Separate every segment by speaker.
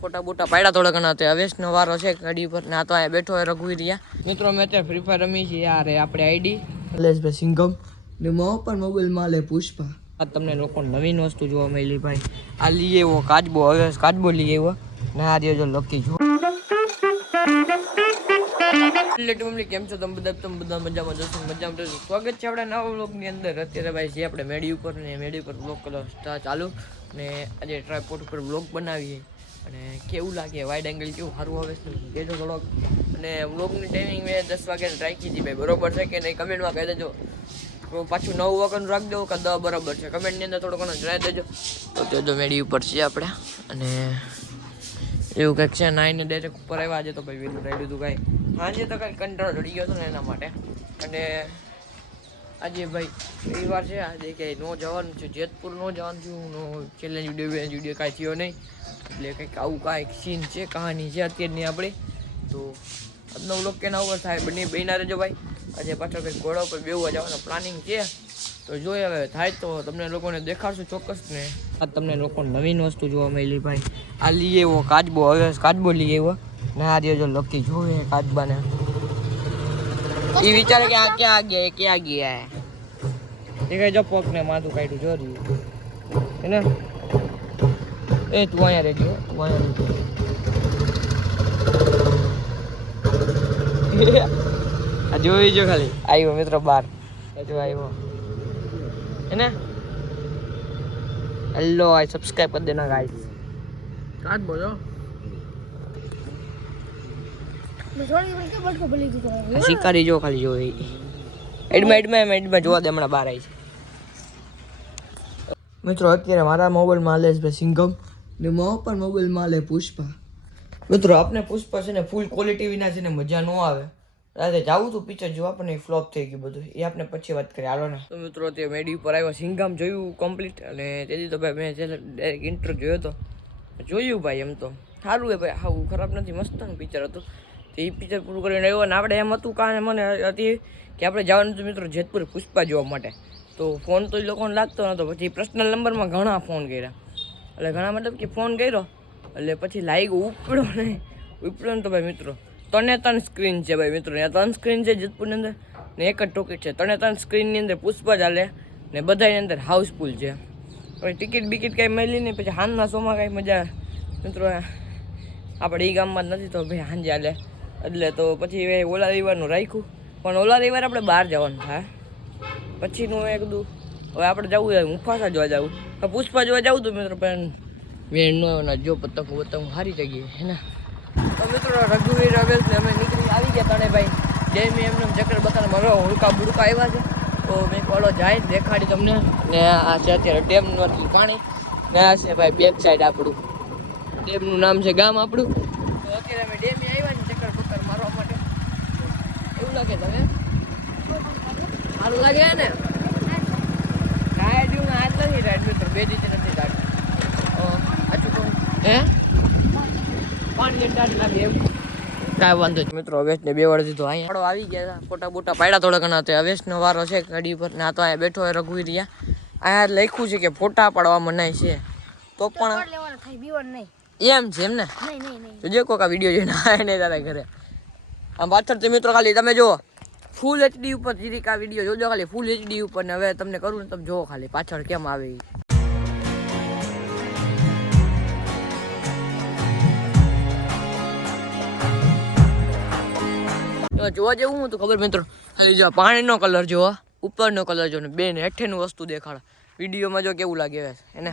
Speaker 1: ફોટા બોટા પાડ્યા થોડા ઘણા તે હવેશનો વારો છે ગાડી ઉપર. ના તો અહીંયા બેઠો હોય રઘુવી રહ્યા મિત્રો મેં અત્યારે ફ્રી ફાયર રમી છીએ. યાર એ આપણે આઈડી કલેશભાઈ સિંગમ ને મો પણ મોબાઈલમાં લે પુષ્પા. આ તમને લોકો નવીન વસ્તુ જોવા મળી ભાઈ. આ લઈ એવો કાચબો હવે કાચબો લઈ આવ્યો. ને આ રહ્યો જો લકી જો મમ્મી કેમ છો તમે બધા? તમે બધા મજામાં જશો? મજામાં જશો? સ્વાગત છે આપણા નવા અંદર. અત્યારે ભાઈ છે આપણે મેડી ઉપર ને મેડી ઉપર વ્લોગ કરો ચાલુ. ને આજે ટ્રાયપોર્ટ ઉપર વ્લોગ બનાવીએ. અને કેવું લાગે? વાઇડ એંગલ કેવું? સારું આવે છે કહેજો થોડોક. અને વ્લોગની ટાઈમિંગ મેં દસ વાગ્યાની રાખી હતી ભાઈ. બરોબર છે કે નહીં? કમેન્ટમાં કહી દેજો. પાછું નવ વાગ્યાનું રાખી દઉં કે દસ બરાબર છે? કમેન્ટની અંદર થોડો ઘણો જણાવી દેજો. તો તે જો મેડી ઉપર છીએ આપણે. અને એવું કંઈક છે નાઈને ડાયરેક્ટ ઉપર આવ્યા આજે તો ભાઈ વેલું રાખ્યું હતું કાંઈ. સાંજે તો કાંઈ કંટાળો ચડી ગયો હતો ને એના માટે. અને આજે ભાઈ રવિવાર છે. આજે ક્યાંય નો જવાનું છે. જેતપુર નો જવાનું છું. નો ચેલેન્જ વીડિયો વીડિયો કાંઈ થયો નહીં. એટલે કંઈક આવું કાંઈક સીન છે, કહાની છે અત્યારની આપણી. તો આજનો વ્લોગ કેના ઉપર થાય બંને બહેના રહેજો ભાઈ. આજે પાછળ કંઈક ઘોડા ઉપર બેવવા જવાનો પ્લાનિંગ છે. તો જોઈએ હવે થાય તો તમને લોકોને દેખાડશું ચોક્કસ ને. આ તમને લોકો નવીન વસ્તુ જોવા મળી ભાઈ. આ લઈ એવો કાચબો, હવે કાચબો લઈ આવ્યો. ને આ રહ્યો જો લકી જોવે કાચબાને. એ વિચારે કે આ ક્યાં ગયા, એ ક્યાં ગયા? એ કઈ જો પગ ને માથું કાઢ્યું, જો રહ્યું. હે ને? એ તું અહીંયા રહેજો તું અહીંયા રહેજો. આ જોઈ જો ખાલી. આવ્યો મિત્રો બાર. હજુ આવ્યો હે ને હેલો આઈ સબસ્ક્રાઇબ કરી દેના ગાઈસ કાટ બોલો. શિકારી જો ખાલી જો એડમાં એડમાં એડમાં જોવા દે હમણાં બહાર આવી છે મિત્રો અત્યારે મારા મોબાઈલમાં હાલે છે ભાઈ સિંગમ. ને મોં પણ મોબાઈલમાં હાલે પુષ્પા. મિત્રો આપને પુષ્પા છે ને ફૂલ ક્વોલિટી વિના છે ને મજા ન આવે. રાતે જાવું તું પિક્ચર જોવા આપણને ફ્લોપ થઈ ગયું બધું. એ આપણે પછી વાત કરીએ. હાલો ને. તો મિત્રો તે મેડી ઉપર આવ્યો સિંગામ જોયું કમ્પ્લીટ અને તેથી તો ભાઈ મેં છેલ્લે ડાયરેક્ટ ઇન્ટ્રો જોયો હતો જોયું ભાઈ એમ તો. સારું એ ભાઈ હા ખરાબ નથી મસ્ત પિક્ચર હતું. તો એ પિક્ચર પૂરું કરીને આવ્યો અને આપણે એમ હતું કારણ મને હતી કે આપણે જવાનું હતું મિત્રો જેતપુર પુષ્પા જોવા માટે. તો ફોન તો એ લોકોને લાગતો નહોતો પછી પર્સનલ નંબરમાં ઘણા ફોન કર્યા. એટલે ઘણા મતલબ કે ફોન કર્યો, એટલે પછી લાગ્યું ઉપડો ને. ઉપડ્યો ને તો ભાઈ મિત્રો ત્રણે ત્રણ સ્ક્રીન છે ભાઈ મિત્રો. આ ત્રણ સ્ક્રીન છે જેતપુરની અંદર ને એક જ ટોકેટ છે. ત્રણે ત્રણ સ્ક્રીનની અંદર પુષ્પા ચાલે ને બધાની અંદર હાઉસફુલ છે. હવે ટિકિટ બિકિટ કાંઈ મળી નહીં, પછી હાનના શોમાં કાંઈ મજા મિત્રો આપણે એ ગામમાં જ નથી તો ભાઈ સાંજે ચાલે એટલે તો પછી ઓલા રવિવારનું રાખ્યું. પણ ઓલા રવિવાર આપણે બહાર જવાનું થાય પછીનું એક કીધું હવે આપણે જવું હોય મુફાસા જોવા જવું હવે પુષ્પા જોવા જવું હતું મિત્રો, પણ વેણ નો જો પતંગ પતંગ હારી જગ્યાએ હે ને? તો મિત્રો, રઘુવીર રવેશ ને અમે નીકળી આવી ગયા તણે ભાઈ. જે મેં એમને ચક્કર બતાને મારો હુડકા બુડકા આવ્યા છે. તો મેં કોલો જાય દેખાડી તમને. ને આ છે અત્યારે ડેમમાંથી પાણી. ને આ છે ભાઈ બેક સાઈડ આપણું. ડેમનું નામ છે ગામ આપણું. તો અત્યારે અમે ડેમે આવ્યા ને ચક્કર બક્કર મારવા માટે. એવું લાગે તમે સારું લાગે ને? આ નથી રાઈડ મિત્રો. બે રીતે નથી રાઈડ. હે? પાણી લાગે એમ કાંઈ વાંધો મિત્રો અવેશને બે વાર દીધો. અહીંયા આવી ગયા હતા. ફોટા બોટા પાડ્યા થોડા ઘણા તે અવેશનો વારો છે ગાડી પર ના તો અહીંયા બેઠો હોય રઘુવી રહ્યા અહીંયા લખ્યું છે કે ફોટા પાડવા મનાય છે. તો પણ એમ છે એમ ને જે કોઈક આ વીડિયો જોઈને આવે નહીં તારા ઘરે. આમ પાછળથી મિત્રો ખાલી તમે જુઓ. ફૂલ એચડી ઉપર જીરીક આ વીડિયો જોજો ખાલી. ફૂલ એચડી ઉપર ને હવે તમને કરું ને તમે જોવો ખાલી પાછળ કેમ આવે જોવા જેવું હું તો ખબર મિત્રો? ખાલી જો પાણીનો કલર જોવો ઉપરનો કલર જો ને બે ને હેઠેનું વસ્તુ દેખાડે. વિડીયોમાં જો કેવું લાગે છે એને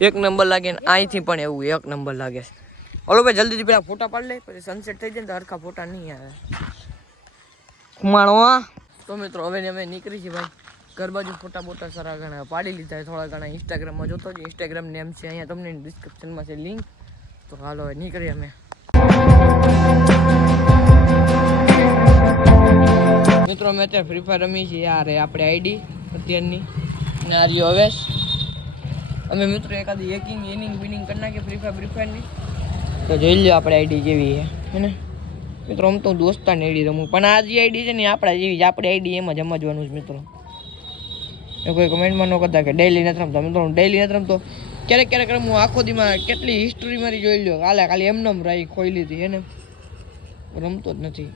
Speaker 1: એક નંબર લાગે ને અહીંથી પણ એવું, એક નંબર લાગે છે. હલો ભાઈ, જલ્દીથી પેલા ફોટા પાડી લે, પછી સનસેટ થઈ જાય ને તો હરખા ફોટા નહીં આવે. કુમાણો તો મિત્રો, હવે અમે નીકળી છીએ ભાઈ. ઘર બાજુ ફોટા બોટા સારા ઘણા. પાડી લીધા થોડા ઘણા. ઇન્સ્ટાગ્રામમાં જોતો જ ઇન્સ્ટાગ્રામ નેમ છે. અહીંયા તમને ડિસ્ક્રિપ્શનમાં છે લિંક તો હાલો હવે નીકળીએ અમે. મિત્રો, અમે અત્યારે ફ્રી ફાયર રમી છીએ. યાર આપણે આઈડી અત્યારની. ને આ રહ્યો હવેશ અમે મિત્રો એકાદી હેકિંગ એનિંગ બિનિંગ કરી નાખીએ ફ્રી ફાયર ફ્રી ફાયરની તો જોઈ લો આપણે આઈડી જેવી છે. હે ને? મિત્રો, આમ તો હું દોસ્તાની આઈડી રમું. પણ આ જે આઈડી છે ને આપણા જેવી જ આપણી આઈડી એમ જ સમજવાનું છે, મિત્રો. એ કોઈ કમેન્ટમાં ન કરતા કે ડેઈલી નથી રમતો. મિત્રો, હું ડેઈલી નથી રમતો. ક્યારેક ક્યારેક હું આખો દીમાં કેટલી હિસ્ટ્રી મારી જોઈ લ્યો. કાલે ખાલી એમને એમ રાઈ ખોઈ લીધી હે ને રમતો જ નથી.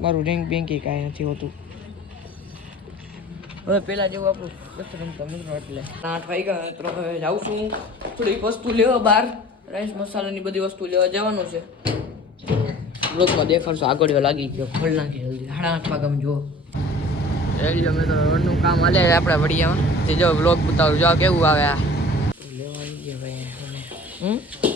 Speaker 1: મારું રેન્ક બેંકી કાંઈ નથી હોતું. હવે પેલા જેવું આપણું નથી રમતો, મિત્રો, એટલે. આઠ વાગ્યા, મિત્રો, હવે જાઉં છું. થોડીક વસ્તુ લેવા બહાર. રાઈસ મસાલાની બધી વસ્તુ લેવા જવાનું છે. બ્લોકમાં દેખાડશો આગળ લાગી ગયો. ખોલ નાખી જલ્દી. સાડા આઠ વાગ્યામાં જુઓ. રેડી અમે તો રોડનું કામ હાલે આપણા વડિયામાં. તે જો બ્લોક બતાવું જો કેવું આવે આ. લેવાની ભાઈ હમ?